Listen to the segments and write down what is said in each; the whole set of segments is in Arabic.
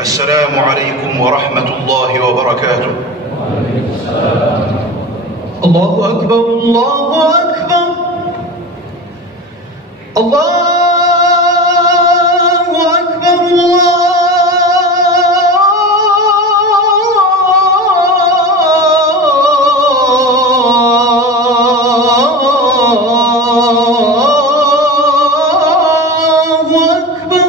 السلام عليكم ورحمة الله وبركاته. الله أكبر الله أكبر الله أكبر الله أكبر.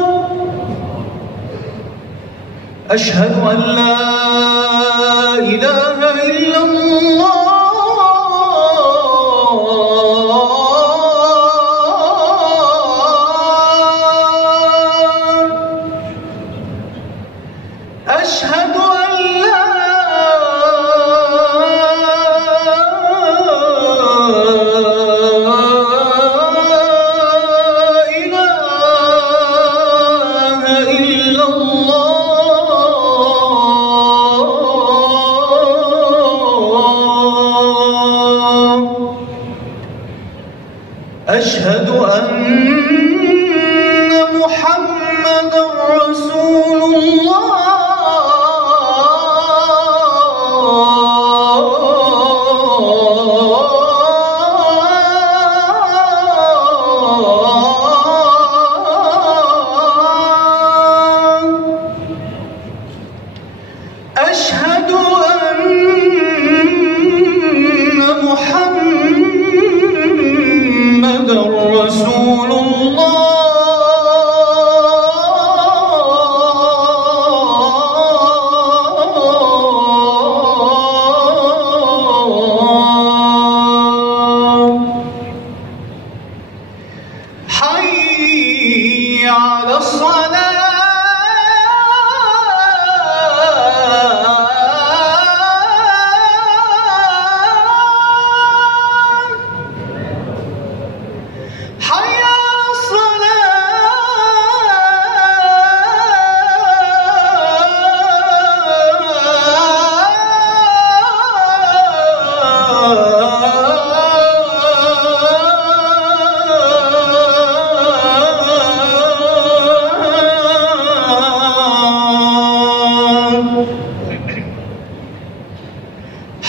أشهد أن لا إله إلا الله أشهد أن لا إله إلا الله. أشهد أن محمدًا رسول الله. أشهد أن محمدًا رسول الله. حي على الصلاة.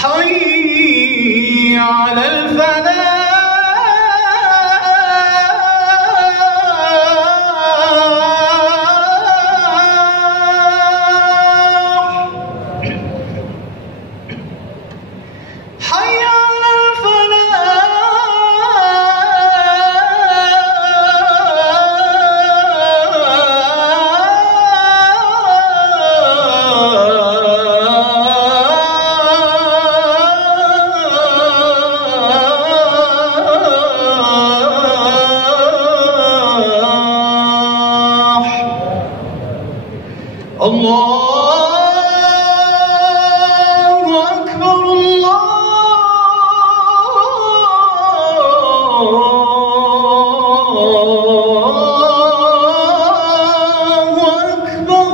حي على الفلاح. حي على الله أكبر الله أكبر.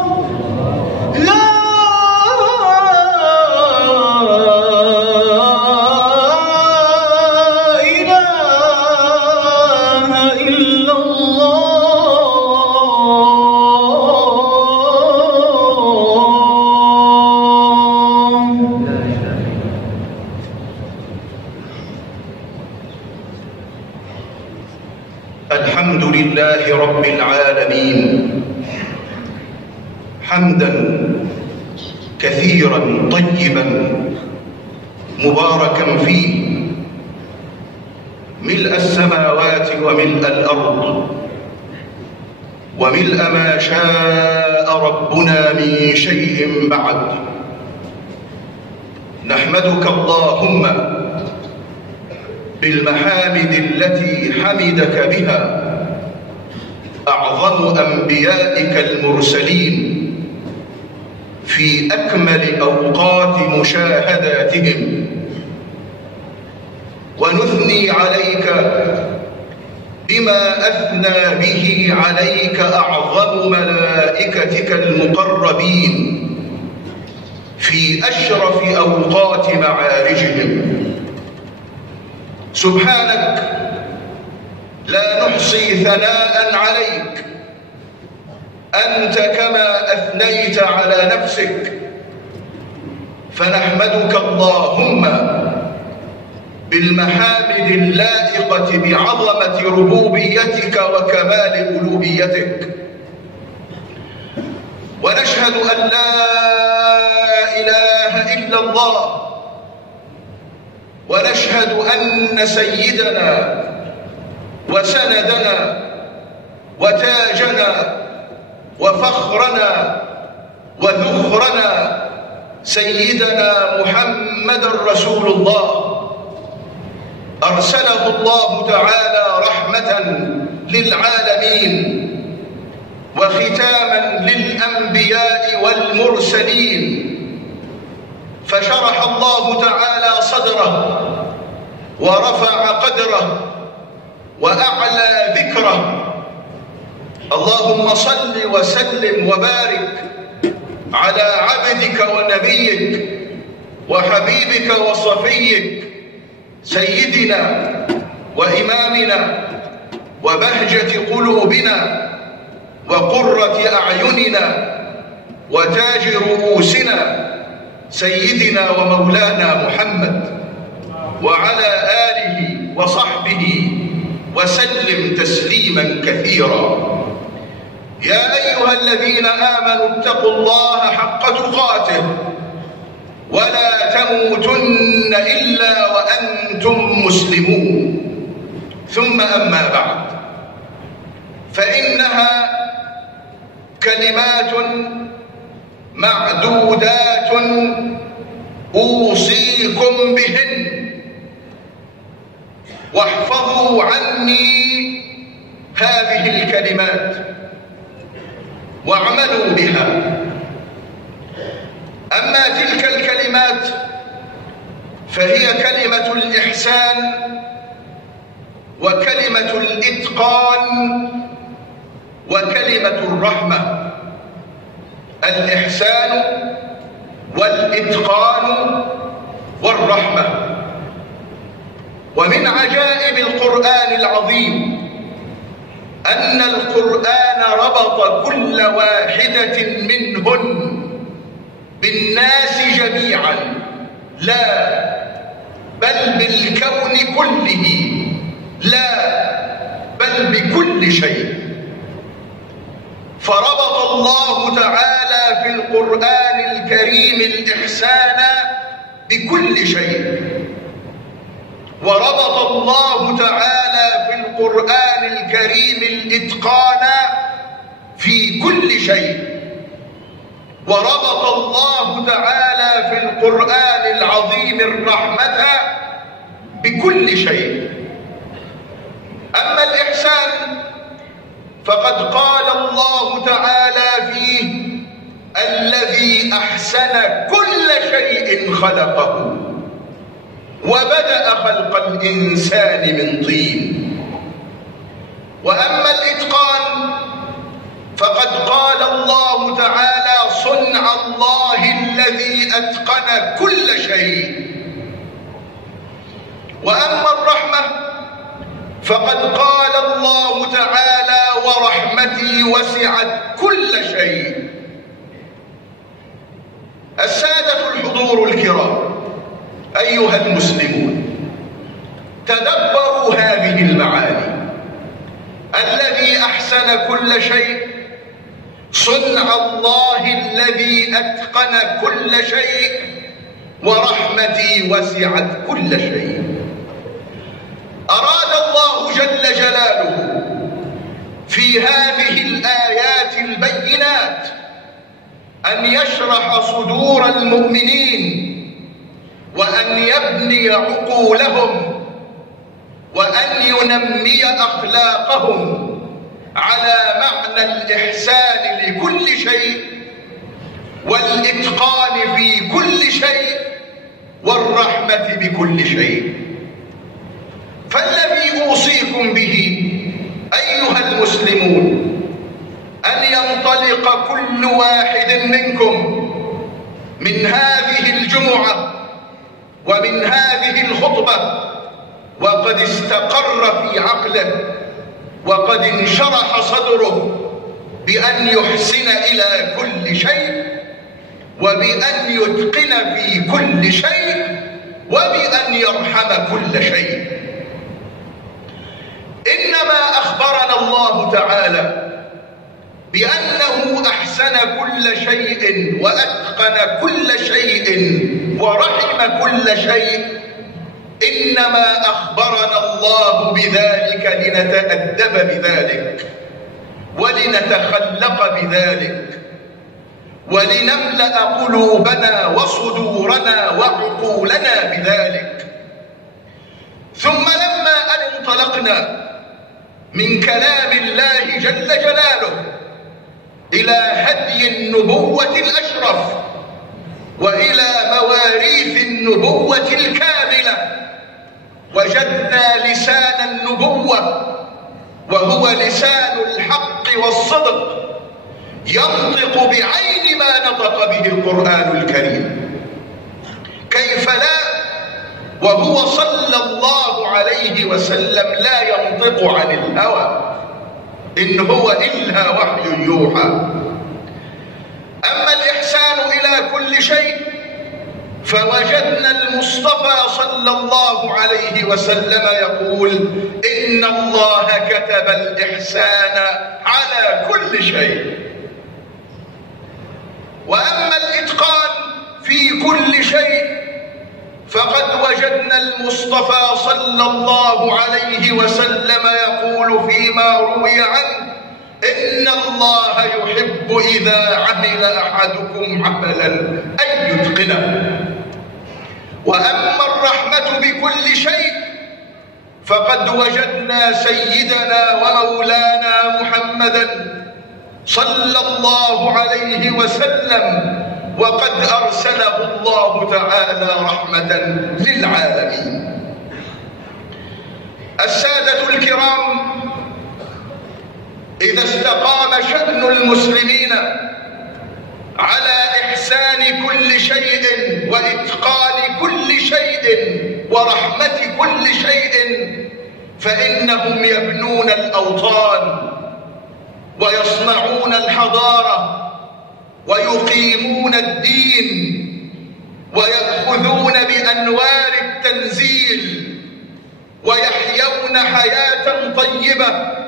لا إله إلا الله. الحمد لله رب العالمين حمداً كثيراً طيباً مباركاً فيه ملء السماوات وملء الأرض وملء ما شاء ربنا من شيء بعد. نحمدك اللهم بالمحامد التي حمدك بها أعظم أنبيائك المرسلين في أكمل أوقات مشاهداتهم، ونثني عليك بما أثنى به عليك أعظم ملائكتك المقربين في أشرف أوقات معارجهم. سبحانك لا نحصي ثناء عليك، أنت كما أثنيت على نفسك، فنحمدك اللهم بالمحامد اللائقة بعظمة ربوبيتك وكمال ألوهيتك، ونشهد أن لا إله إلا الله، ونشهد أن سيدنا وسندنا وتاجنا وفخرنا وذخرنا سيدنا محمد رسول الله أرسله الله تعالى رحمة للعالمين وختاما للأنبياء والمرسلين، فشرح الله تعالى صدره ورفع قدره وأعلى ذكره. اللهم صل وسلم وبارك على عبدك ونبيك وحبيبك وصفيك سيدنا وإمامنا وبهجة قلوبنا وقرة أعيننا وتاج رؤوسنا سيدنا ومولانا محمد وعلى آله وصحبه وسلم تسليما كثيرا. يا أيها الذين آمنوا اتقوا الله حق تقاته ولا تموتن إلا وأنتم مسلمون. ثم أما بعد، فإنها كلمات معدودات أوصيكم بهن، واحفظوا عني هذه الكلمات واعملوا بها. أما تلك الكلمات فهي كلمة الإحسان وكلمة الإتقان وكلمة الرحمة. الإحسان والإتقان والرحمة. ومن عجائب القرآن العظيم أن القرآن ربط كل واحدة منهن بالناس جميعا، لا بل بالكون كله، لا بل بكل شيء. فربط الله تعالى في القرآن الكريم الإحسان بكل شيء، وربط الله تعالى في القرآن الكريم الإتقان في كل شيء، وربط الله تعالى في القرآن العظيم الرحمة بكل شيء. أما الإحسان فقد قال الله تعالى فيه: الذي أحسن كل شيء خلقه وبدأ خلق الإنسان من طين. وأما الإتقان فقد قال الله تعالى: صنع الله الذي أتقن كل شيء. وأما الرحمة فقد قال الله تعالى: ورحمتي وسعت كل شيء. السادة الحضور الكرام، أيها المسلمون، تدبروا هذه المعاني: الذي أحسن كل شيء، صنع الله الذي أتقن كل شيء، ورحمتي وسعت كل شيء. أراد الله جل جلاله في هذه الآيات البينات أن يشرح صدور المؤمنين وأن يبني عقولهم وأن ينمي أخلاقهم على معنى الإحسان لكل شيء والإتقان في كل شيء والرحمة بكل شيء. فالذي أوصيكم به أيها المسلمون أن ينطلق كل واحد منكم من هذه الجمعة ومن هذه الخطبة وقد استقر في عقله وقد انشرح صدره بأن يحسن إلى كل شيء وبأن يتقن في كل شيء وبأن يرحم كل شيء. إنما أخبرنا الله تعالى بأنه أحسن كل شيء وأتقن كل شيء ورحم كل شيء. إنما أخبرنا الله بذلك لنتأدب بذلك ولنتخلق بذلك ولنملأ قلوبنا وصدورنا وعقولنا بذلك. ثم لما أن انطلقنا من كلام الله جل جلاله إلى هدي النبوة الأشرف وإلى مواريث النبوة الكاملة وجدنا لسان النبوة وهو لسان الحق والصدق ينطق بعين ما نطق به القرآن الكريم. كيف لا وهو صلى الله عليه وسلم لا ينطق عن الهوى إن هو إلا وحي يوحى. أما الإحسان إلى كل شيء فوجدنا المصطفى صلى الله عليه وسلم يقول إن الله كتب الإحسان على كل شيء. وأما الإتقان في كل شيء فقد وجدنا المصطفى صلى الله عليه وسلم يقول فيما روي عنه إن الله يحب إذا عمل أحدكم عملا أن يتقنه. وأما الرحمة بكل شيء فقد وجدنا سيدنا ومولانا محمدا صلى الله عليه وسلم وقد أرسله الله تعالى رحمة للعالمين. السادة الكرام، إذا استقام شأن المسلمين على إحسان كل شيء وإتقان كل شيء ورحمة كل شيء فإنهم يبنون الأوطان ويصنعون الحضارة ويقيمون الدين ويأخذون بأنوار التنزيل ويحيون حياة طيبة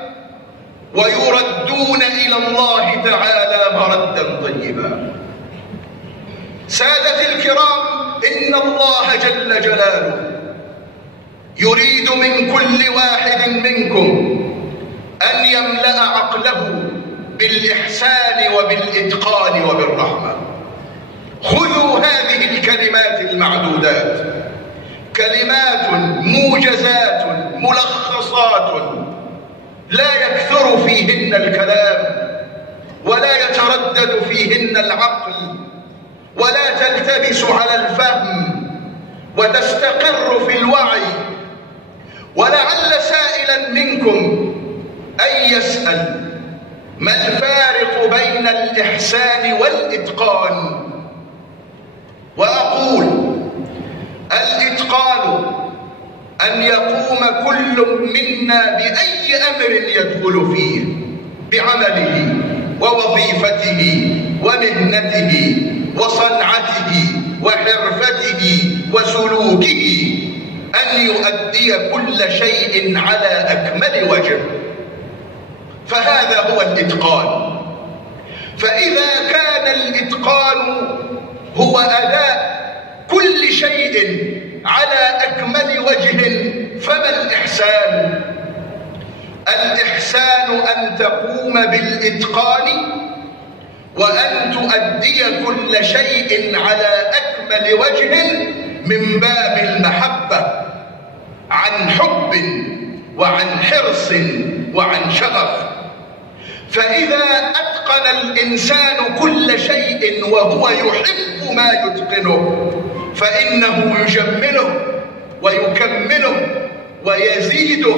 ويردون إلى الله تعالى مردا طيبا. سادتي الكرام، إن الله جل جلاله يريد من كل واحد منكم أن يملأ عقله بالإحسان وبالإتقان وبالرحمة. خذوا هذه الكلمات المعدودات، كلمات موجزات ملخصات لا يكثر فيهن الكلام ولا يتردد فيهن العقل ولا تلتبس على الفهم وتستقر في الوعي. ولعل سائلا منكم أن يسأل ما الفارق بين الإحسان والإتقان؟ وأقول الإتقان أن يقوم كل منا بأي أمر يدخل فيه بعمله ووظيفته ومهنته وصنعته وحرفته وسلوكه أن يؤدي كل شيء على أكمل وجه، فهذا هو الإتقان. فإذا كان الإتقان هو أداء كل شيء على أكمل وجه فما الإحسان؟ الإحسان أن تقوم بالإتقان وأن تؤدي كل شيء على أكمل وجه من باب المحبة عن حب وعن حرص وعن شغف. فإذا أتقن الإنسان كل شيء وهو يحب ما يتقنه فإنه يجمله ويكمله ويزيده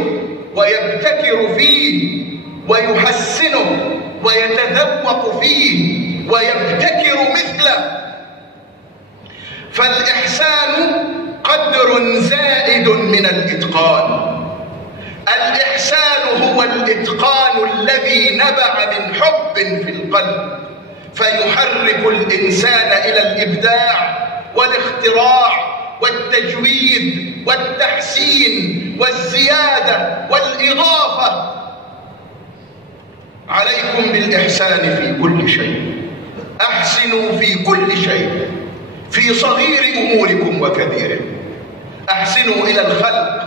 ويبتكر فيه ويحسنه ويتذوق فيه ويبتكر مثله. فالإحسان قدر زائد من الإتقان. الإحسان هو الإتقان الذي نبع من حب في القلب فيحرك الإنسان إلى الإبداع والاختراع والتجويد والتحسين والزيادة والإضافة. عليكم بالإحسان في كل شيء، أحسنوا في كل شيء، في صغير أموركم وكبيره. أحسنوا إلى الخلق،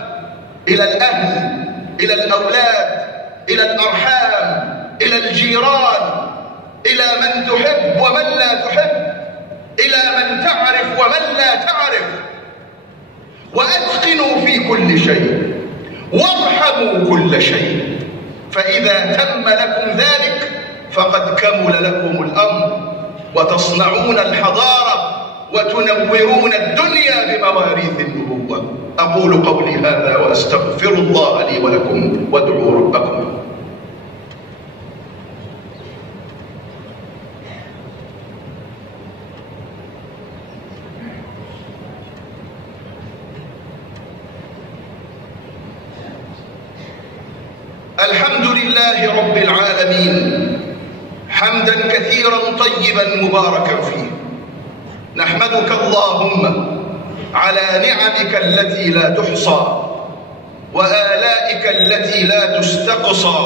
إلى الأهل، إلى الأولاد، إلى الأرحام، إلى الجيران، إلى من تحب ومن لا تحب، إلى من تعرف ومن لا تعرف. وأتقنوا في كل شيء وارحموا كل شيء، فإذا تم لكم ذلك فقد كمل لكم الأمر، وتصنعون الحضارة وتنورون الدنيا بمواريث النبوة. أقول قولي هذا وأستغفر الله لي ولكم، وادعوا ربكم. الحمد لله رب العالمين حمدا كثيرا طيبا مباركا فيه. نحمدك اللهم على نعمك التي لا تحصى وآلائك التي لا تستقصى،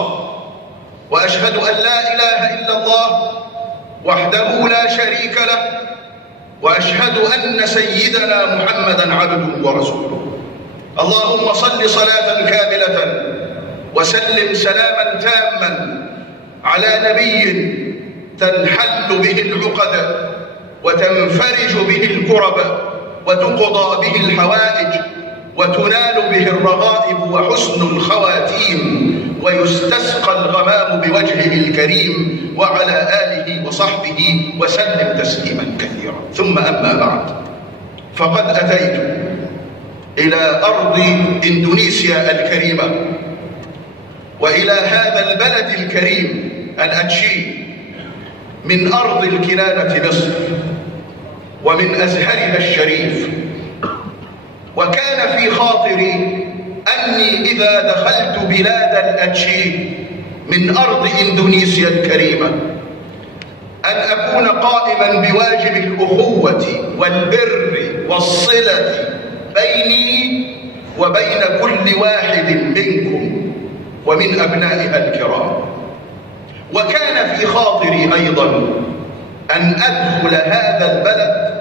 وأشهد أن لا إله إلا الله وحده لا شريك له، وأشهد أن سيدنا محمدا عبده ورسوله. اللهم صل صلاة كاملة وسلم سلاما تاما على نبي تنحل به العقد وتنفرج به الكرب وتقضى به الحوائج وتنال به الرغائب وحسن الخواتيم ويستسقى الغمام بوجهه الكريم وعلى آله وصحبه وسلم تسليما كثيرا. ثم أما بعد، فقد أتيت إلى أرض إندونيسيا الكريمة وإلى هذا البلد الكريم الأتشي من أرض الكنانة مصر ومن أزهرها الشريف. وكان في خاطري أني إذا دخلت بلاد الأتشي من أرض إندونيسيا الكريمة أن أكون قائما بواجب الأخوة والبر والصلة بيني وبين كل واحد منكم ومن أبنائها الكرام. وكان في خاطري أيضا أن أدخل هذا البلد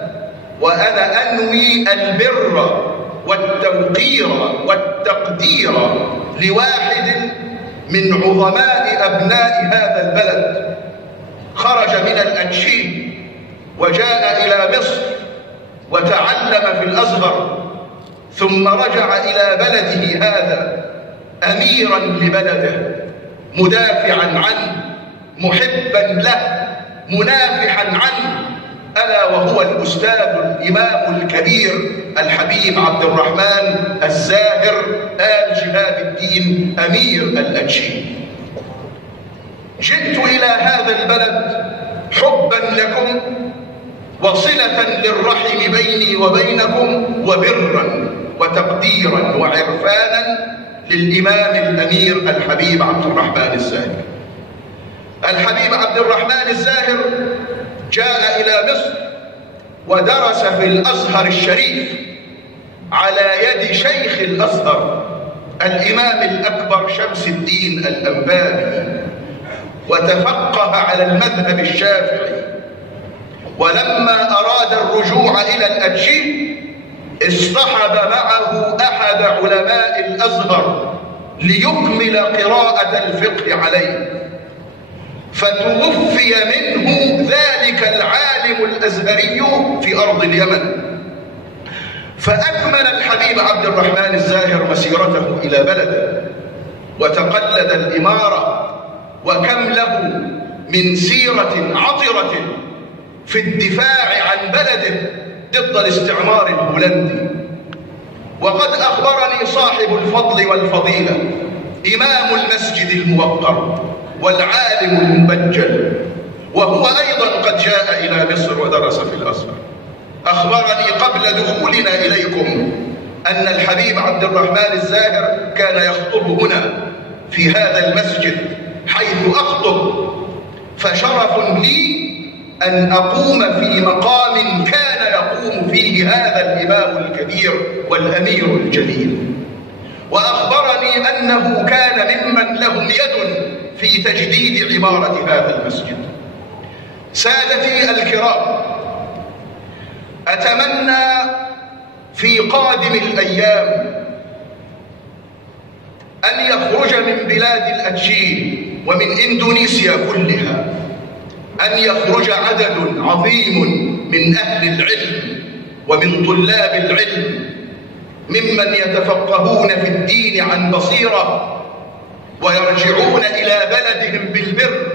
وأنا أنوي البر والتوقير والتقدير لواحد من عظماء أبناء هذا البلد، خرج من الأتشي وجاء إلى مصر وتعلم في الأزهر، ثم رجع إلى بلده هذا أميرا لبلده، مدافعا عنه، محبا له، منافحا عنه، ألا وهو الأستاذ الإمام الكبير الحبيب عبد الرحمن الزاهر آل شهاب الدين أمير الأتشي. جئت إلى هذا البلد حبا لكم وصلة للرحم بيني وبينكم وبرا وتقديرا وعرفانا للإمام الأمير الحبيب عبد الرحمن الزاهر. الحبيب عبد الرحمن الزاهر جاء إلى مصر ودرس في الأزهر الشريف على يد شيخ الأزهر الإمام الأكبر شمس الدين الأنباري، وتفقه على المذهب الشافعي. ولما أراد الرجوع إلى الأتشي اصطحب معه أحد علماء الأزهر ليكمل قراءة الفقه عليه، فتوفي منه ذلك العالم الأزهري في أرض اليمن. فأكمل الحبيب عبد الرحمن الزاهر مسيرته إلى بلده وتقلد الإمارة، وكم له من سيرة عطرة في الدفاع عن بلده ضد الاستعمار الهولندي. وقد أخبرني صاحب الفضل والفضيلة إمام المسجد الموقر والعالم المبجل، وهو أيضا قد جاء إلى مصر ودرس في الأزهر، أخبرني قبل دخولنا إليكم أن الحبيب عبد الرحمن الزاهر كان يخطب هنا في هذا المسجد حيث أخطب، فشرف لي أن أقوم في مقام كان يقوم فيه هذا الإمام الكبير والأمير الجليل. وأخبرني أنه كان ممن لهم يد في تجديد عمارة هذا المسجد. سادتي الكرام، أتمنى في قادم الأيام أن يخرج من بلاد الأتشين ومن إندونيسيا كلها أن يخرج عدد عظيم من أهل العلم ومن طلاب العلم ممن يتفقهون في الدين عن بصيرة ويرجعون إلى بلدهم بالبر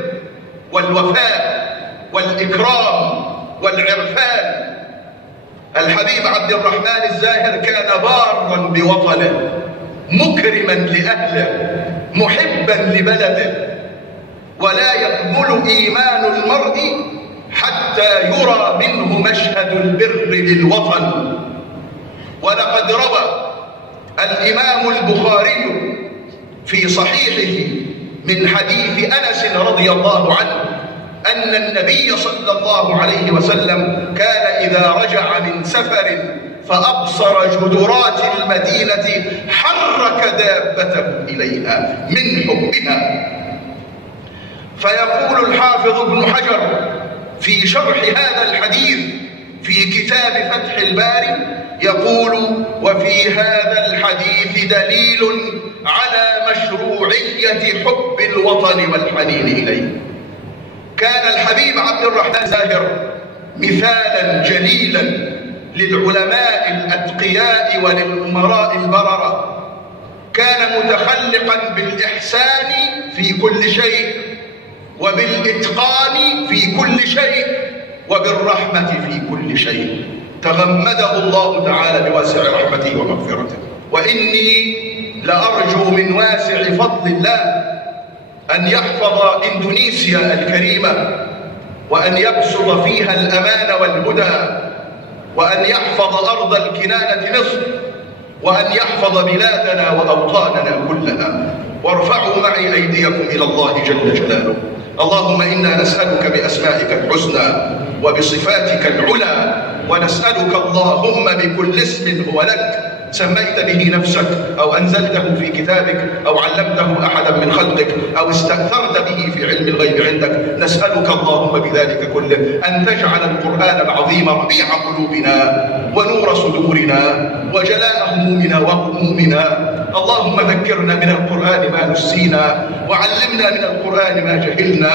والوفاء والإكرام والعرفان. الحبيب عبد الرحمن الزاهر كان بارا بوطنه، مكرما لأهله، محبا لبلده، ولا يكمل إيمان المرء حتى يرى منه مشهد البر للوطن. ولقد روى الإمام البخاري في صحيحه من حديث أنس رضي الله عنه أن النبي صلى الله عليه وسلم كان إذا رجع من سفر فأبصر جدرات المدينة حرك دابة إليها من حبها. فيقول الحافظ ابن حجر في شرح هذا الحديث في كتاب فتح الباري، يقول: وفي هذا الحديث دليل على مشروعية حب الوطن والحنين إليه. كان الحبيب عبد الرحمن الزاهر مثالا جليلا للعلماء الأتقياء وللأمراء البررة. كان متخلقا بالإحسان في كل شيء، وبالإتقان في كل شيء، وبالرحمة في كل شيء. تغمده الله تعالى بواسع رحمته ومغفرته. وإني لأرجو من واسع فضل الله أن يحفظ إندونيسيا الكريمة، وأن يبسط فيها الأمان والهدى، وأن يحفظ أرض الكنانة مصر، وأن يحفظ بلادنا وأوطاننا كلها. وارفعوا معي أيديكم إلى الله جل جلاله. اللهم إنا نسألك بأسمائك الحسنى وبصفاتك العلى، ونسألك اللهم بكل اسم هو لك سميت به نفسك أو أنزلته في كتابك أو علمته أحدا من خلقك أو استأثرت به في علم الغيب عندك. نسألك اللهم بذلك كله أن تجعل القرآن العظيم ربيع قلوبنا ونور صدورنا وجلاء همومنا وغمومنا. اللهم ذكرنا من القرآن ما نسينا، وعلمنا من القرآن ما جهلنا،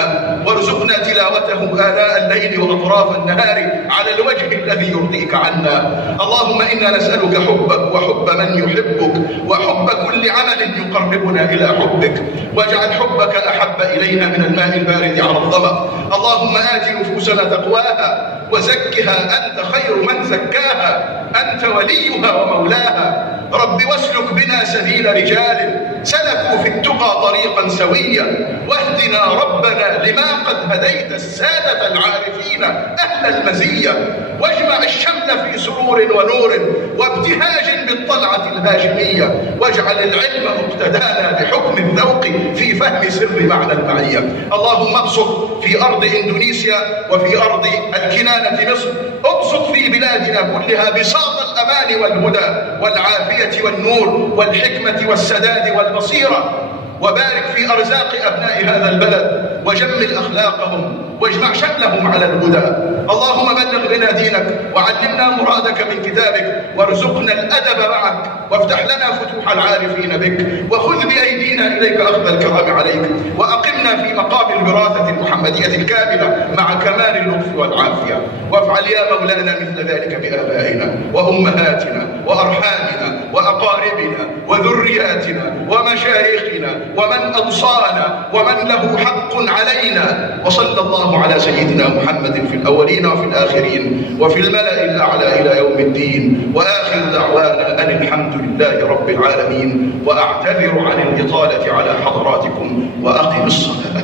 وارزقنا تلاوته آناء الليل وأطراف النهار على الوجه الذي يرضيك عنا. اللهم إنا نسألك حبك وحب من يحبك وحب كل عمل يقربنا إلى حبك، واجعل حبك أحب إلينا من الماء البارد على الظمأ. اللهم آت نفوسنا تقواها وزكها أنت خير من زكاها، أنت وليها ومولاها. رب واسلك بنا سبيل رجال سلكوا في التقى طريقا سويا، واهدنا ربنا لما قد هديت السادة العارفين أهل المزية، واجمع الشمل في سرور ونور وابتهاج بالطلعة الهاشمية، واجعل العلم مقتدانا بحكم الذوق في فهم سر معنى المعية. اللهم ابسط في أرض إندونيسيا وفي أرض الكنانة مصر، ابسط في بلادنا كلها بساط الأمان والهدى والعافية والنور والحكمة والسداد والبصيرة، وبارك في أرزاق أبناء هذا البلد، وجمل أخلاقهم، واجمع شملهم على الهدى. اللهم بلغ بنا دينك، وعلمنا مرادك من كتابك، وارزقنا الأدب معك، وافتح لنا فتوح العارفين بك، وخذ بأيدينا إليك أخذ الكرام عليك، وأقمنا في مقام الوراثة المحمدية الكاملة مع كمال اللطف والعافية. وافعل يا مولانا مثل ذلك بآبائنا وأمهاتنا وأرحامنا وأقاربنا وذرياتنا ومشايخنا ومن أوصانا ومن له حق علينا. وصلى الله على سيدنا محمد في الأولين وفي الآخرين وفي الملأ الأعلى إلى يوم الدين. وآخر دعوانا أن الحمد لله رب العالمين، وأعتذر عن الإطالة على حضراتكم، وأقم الصلاة.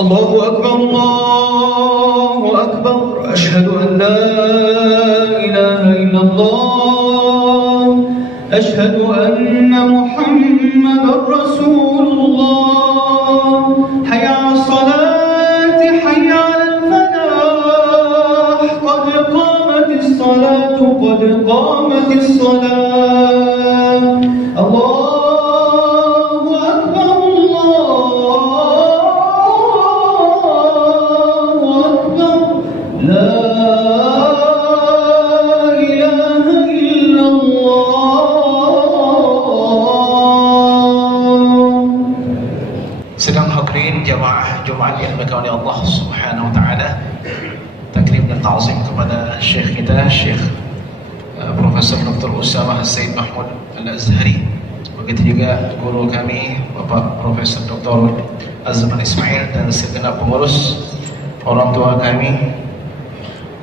الله أكبر الله أكبر أشهد أن لا إله إلا الله أشهد أن محمدا رسول الله حي على الصلاة حي على الفلاح قد قامت الصلاة قد قامت الصلاة الله أكبر الله أكبر لا إله إلا الله. Sedang hadirin jamaah Jumat yang dimuliakan oleh Allah Subhanahu wa taala. Takrim dan ta'zim kepada Syekh kita, Syekh Profesor Dr. Usama Said Mahmud Al-Azhari. Begitu juga guru kami Bapak Profesor Dr. Azman Ismail dan segenap pengurus, orang tua kami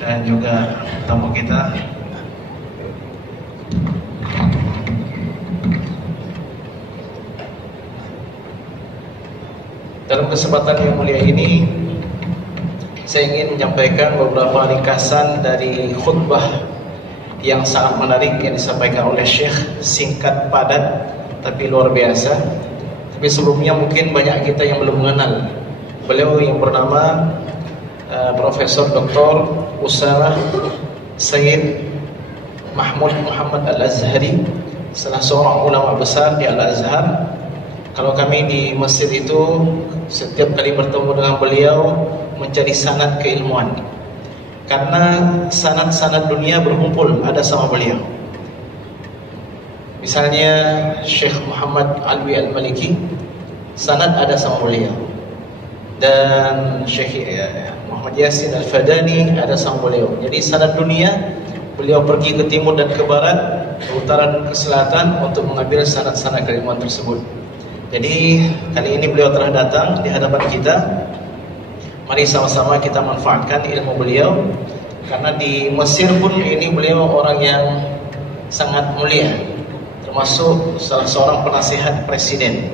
dan juga tamu kita. Dalam kesempatan yang mulia ini, saya ingin menyampaikan beberapa ringkasan dari khutbah yang sangat menarik yang disampaikan oleh Syekh, singkat padat tapi luar biasa. Tapi sebelumnya mungkin banyak kita yang belum mengenal beliau yang bernama Profesor Dr. Usama Said Mahmud Muhammad Al-Azhari, salah seorang ulama besar di Al-Azhar. Kalau kami di Mesir itu setiap kali bertemu dengan beliau mencari sanad keilmuan, karena sanad-sanad dunia berkumpul ada sama beliau. Misalnya Syekh Muhammad Alwi Al-Maliki, sanad ada sama beliau. Dan Syekh Muhammad Yasin Al-Fadani ada sama beliau. Jadi sanad dunia, beliau pergi ke timur dan ke barat, ke utara dan ke selatan untuk mengambil sanad-sanad keilmuan tersebut. Jadi kali ini beliau telah datang di hadapan kita. Mari sama-sama kita manfaatkan ilmu beliau, karena di Mesir pun ini beliau orang yang sangat mulia, termasuk salah seorang penasihat presiden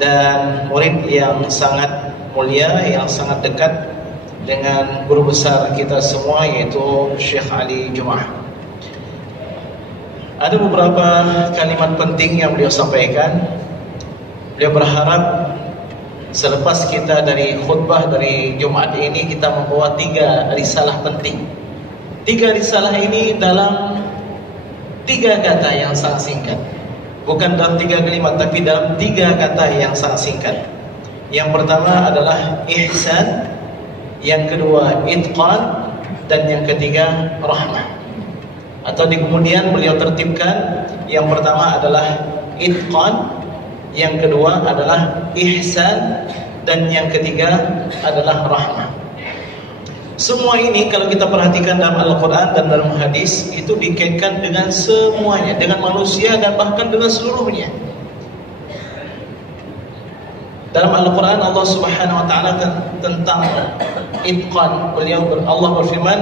dan murid yang sangat mulia, yang sangat dekat dengan guru besar kita semua, yaitu Syekh Ali Jum'ah. Ada beberapa kalimat penting yang beliau sampaikan. Beliau berharap selepas kita dari khutbah dari Jumat ini, kita membawa 3 risalah penting. 3 risalah ini dalam 3 kata yang sangat singkat. Bukan dalam 3 kalimat, tapi dalam 3 kata yang sangat singkat. Yang pertama adalah ihsan, yang kedua itqan, dan yang ketiga rahmah. Atau di kemudian beliau tertibkan, yang pertama adalah itqan, yang kedua adalah ihsan, dan yang ketiga adalah rahmah. Semua ini kalau kita perhatikan dalam Al-Quran dan dalam hadis, itu dikaitkan dengan semuanya, dengan manusia dan bahkan dengan seluruhnya. Dalam Al-Quran Allah Subhanahu wa ta'ala tentang itqan, Allah berfirman,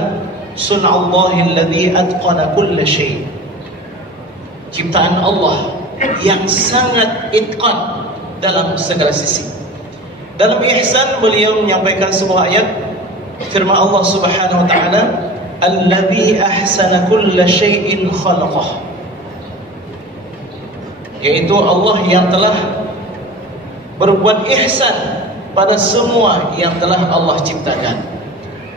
sun'allahi alladhi atqana kulla syai'. Ciptaan Allah yang sangat itqan dalam segala sisi. Dalam ihsan beliau menyampaikan sebuah ayat, firman Allah Subhanahu wa taala, alladzi ahsana kulla syai'in khalaqah, yaitu Allah yang telah berbuat ihsan pada semua yang telah Allah ciptakan.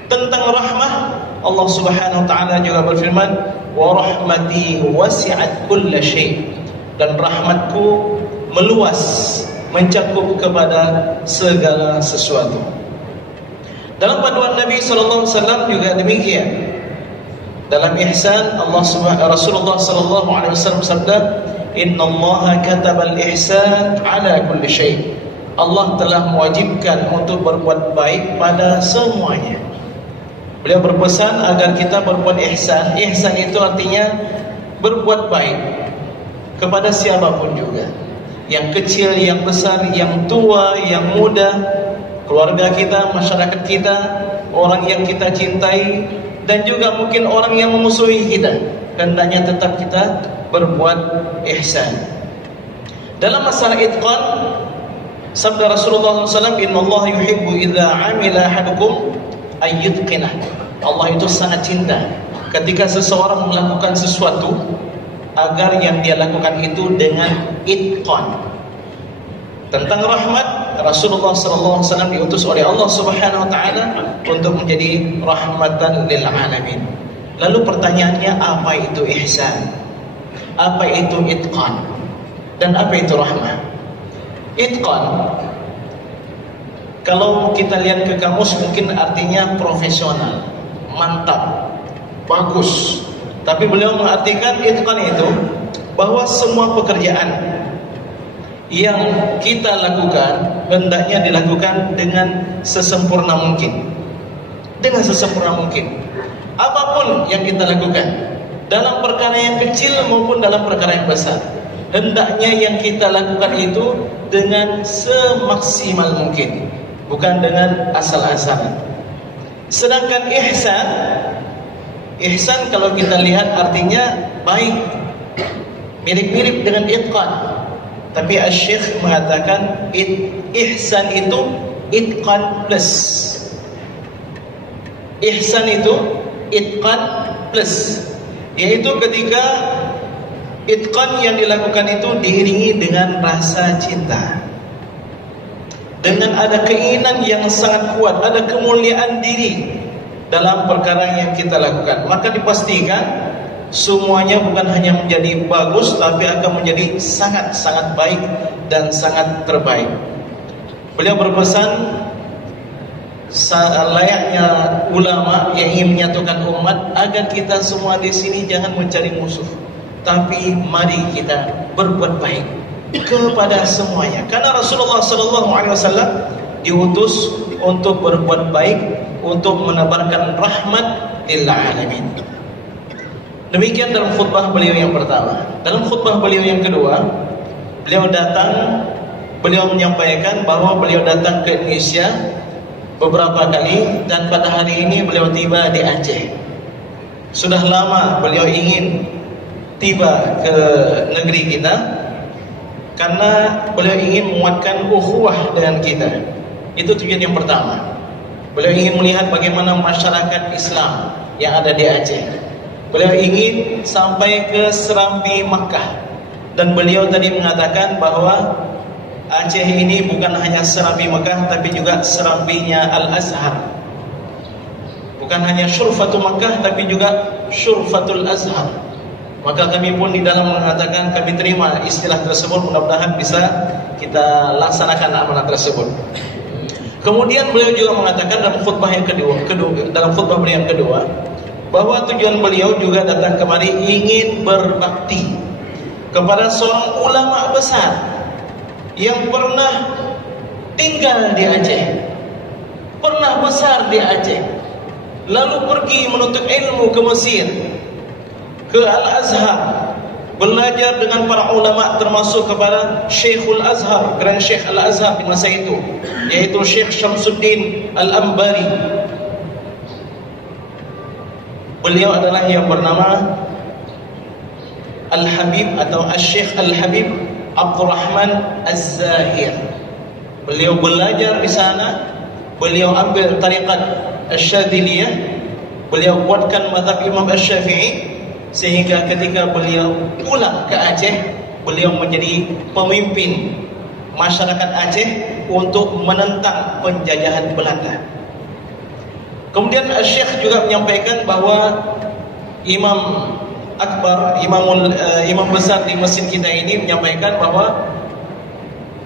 Tentang rahmah, Allah Subhanahu wa taala juga berfirman, wa rahmati wasi'at kulla syai', dan rahmatku meluas, mencakup kepada segala sesuatu. Dalam panduan Nabi SAW juga demikian. Dalam ihsan, Rasulullah SAW bersabda, Inna Allah katabal ihsan ala kulli syai'. Allah telah mewajibkan untuk berbuat baik pada semuanya. Beliau berpesan agar kita berbuat ihsan. Ihsan itu artinya berbuat baik kepada siapapun juga, yang kecil, yang besar, yang tua, yang muda, keluarga kita, masyarakat kita, orang yang kita cintai, dan juga mungkin orang yang memusuhi kita. Hendaknya tetap kita berbuat ihsan. Dalam masalah itqan, sabda Rasulullah SAW, Inna Allah yuhibbu idza amila ahadukum ayyutqinah. Allah itu sangat cinta ketika seseorang melakukan sesuatu agar yang dia lakukan itu dengan itqan. Tentang rahmat, Rasulullah SAW diutus oleh Allah Subhanahu Wa Taala untuk menjadi rahmatan lil alamin. Lalu pertanyaannya, apa itu ihsan? Apa itu itqan? Dan apa itu rahmah? Itqan, kalau kita lihat ke kamus mungkin artinya profesional, mantap, bagus. Tapi beliau mengartikan itqan itu bahwa semua pekerjaan yang kita lakukan hendaknya dilakukan dengan sesempurna mungkin. Dengan sesempurna mungkin. Apapun yang kita lakukan, dalam perkara yang kecil maupun dalam perkara yang besar, hendaknya yang kita lakukan itu dengan semaksimal mungkin, bukan dengan asal-asalan. Sedangkan ihsan, ihsan kalau kita lihat artinya baik, mirip-mirip dengan itqan. Tapi Asy-Syaikh mengatakan ihsan itu itqan plus. Ihsan itu itqan plus, yaitu ketika itqan yang dilakukan itu diiringi dengan rasa cinta, dengan ada keinginan yang sangat kuat, ada kemuliaan diri dalam perkara yang kita lakukan, maka dipastikan semuanya bukan hanya menjadi bagus, tapi akan menjadi sangat-sangat baik dan sangat terbaik. Beliau berpesan, layaknya ulama yang ingin menyatukan umat, agar kita semua di sini jangan mencari musuh, tapi mari kita berbuat baik kepada semuanya. Karena Rasulullah SAW diutus untuk berbuat baik, untuk menebarkan rahmat lil alamin. Demikian dalam khutbah beliau yang pertama. Dalam khutbah beliau yang kedua, beliau menyampaikan bahwa beliau datang ke Indonesia beberapa kali, dan pada hari ini beliau tiba di Aceh. Sudah lama beliau ingin tiba ke negeri kita, karena beliau ingin menguatkan ukhuwah dengan kita. Itu tujuan yang pertama. Beliau ingin melihat bagaimana masyarakat Islam yang ada di Aceh. Beliau ingin sampai ke Serambi Makkah, dan beliau tadi mengatakan bahwa Aceh ini bukan hanya Serambi Makkah, tapi juga serambinya Al-Azhar. Bukan hanya Syurfatul Makkah, tapi juga Syurfatul Azhar. Maka kami pun di dalam mengatakan kami terima istilah tersebut, mudah-mudahan bisa kita laksanakan amanat tersebut. Kemudian beliau juga mengatakan dalam khutbah yang kedua, bahwa tujuan beliau juga datang kemari ingin berbakti kepada seorang ulama besar yang pernah tinggal di Aceh, pernah besar di Aceh, lalu pergi menuntut ilmu ke Mesir, ke Al-Azhar, belajar dengan para ulama, termasuk kepada Syekhul Azhar, Grand Syekh Al-Azhar di masa itu, yaitu Syekh Syamsuddin Al-Ambari. Beliau adalah yang bernama Al-Habib atau Al-Syekh Al-Habib Abdurrahman Az-Zahir. Beliau belajar di sana, beliau ambil tariqat Asy-Syadziliyah, beliau kuatkan mazhab Imam Asy-Syafi'i, sehingga ketika beliau pulang ke Aceh, beliau menjadi pemimpin masyarakat Aceh untuk menentang penjajahan Belanda. Kemudian Syekh juga menyampaikan bahwa Imam Akbar, imam besar di masjid kita ini menyampaikan bahwa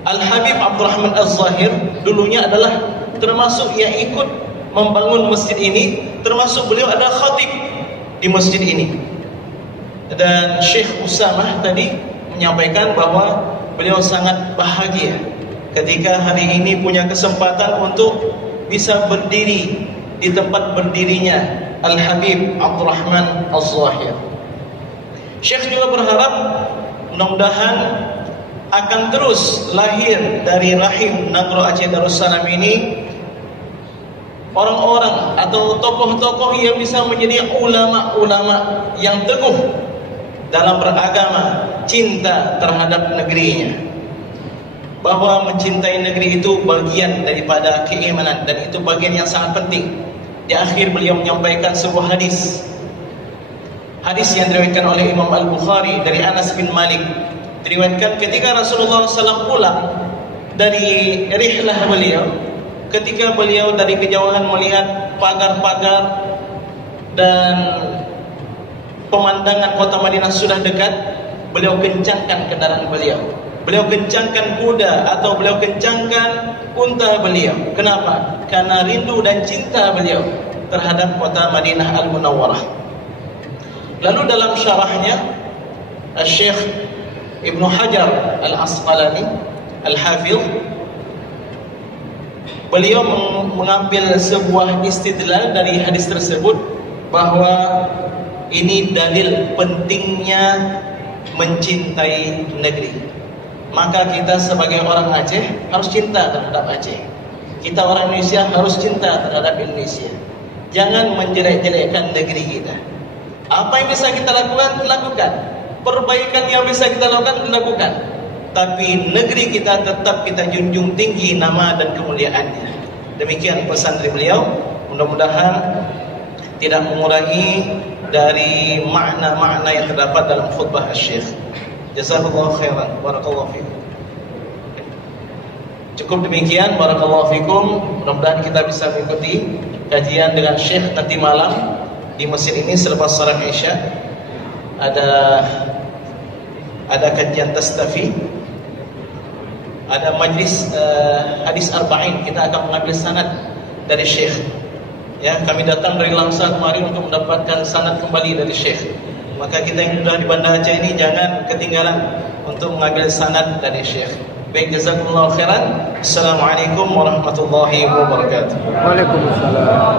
Al-Habib Abdurrahman Az-Zahir dulunya adalah termasuk yang ikut membangun masjid ini, termasuk beliau adalah khatib di masjid ini. Dan Syekh Usamah tadi menyampaikan bahwa beliau sangat bahagia ketika hari ini punya kesempatan untuk bisa berdiri di tempat berdirinya Al-Habib Abdurrahman Az-Zahir. Syekh juga berharap mudah-mudahan akan terus lahir dari rahim Nagro Aceh Darussalam ini orang-orang atau tokoh-tokoh yang bisa menjadi ulama-ulama yang teguh dalam beragama, cinta terhadap negerinya, bahwa mencintai negeri itu bagian daripada keimanan, dan itu bagian yang sangat penting. Di akhir beliau menyampaikan sebuah hadis. Hadis yang diriwayatkan oleh Imam Al-Bukhari dari Anas bin Malik. Diriwayatkan ketika Rasulullah SAW pulang dari rihlah beliau, ketika beliau dari kejauhan melihat pagar-pagar dan pemandangan kota Madinah sudah dekat, beliau kencangkan kendaraan beliau. Beliau kencangkan kuda atau beliau kencangkan unta beliau. Kenapa? Karena rindu dan cinta beliau terhadap kota Madinah Al-Munawwarah. Lalu dalam syarahnya, Syekh Ibnu Hajar Al-Asqalani Al-Hafidh, beliau mengambil sebuah istidlal dari hadis tersebut bahwa ini dalil pentingnya mencintai negeri. Maka kita sebagai orang Aceh harus cinta terhadap Aceh. Kita orang Indonesia harus cinta terhadap Indonesia. Jangan menjelek-jelekkan negeri kita. Apa yang bisa kita lakukan, lakukan. Perbaikan yang bisa kita lakukan, lakukan. Tapi negeri kita tetap kita junjung tinggi nama dan kemuliaannya. Demikian pesan dari beliau. Mudah-mudahan tidak mengurangi dari makna-makna yang terdapat dalam khutbah Syekh. Jazakallahu khairan. Barakallahu fikum. Cukup demikian. Barakallahu fikum. Mudah-mudahan kita bisa mengikuti kajian dengan Syekh nanti malam di masjid ini selepas salat Isya. Ada kajian tastafi, ada majlis hadis arba'in. Kita akan mengambil sanad dari Syekh. Ya, kami datang dari Langsa kemarin untuk mendapatkan sanad kembali dari Syekh. Maka kita yang sudah di Banda Aceh ini jangan ketinggalan untuk mengambil sanad dari Syekh. Baik, jazakumullahu khairan. Assalamualaikum warahmatullahi wabarakatuh. Waalaikumsalam.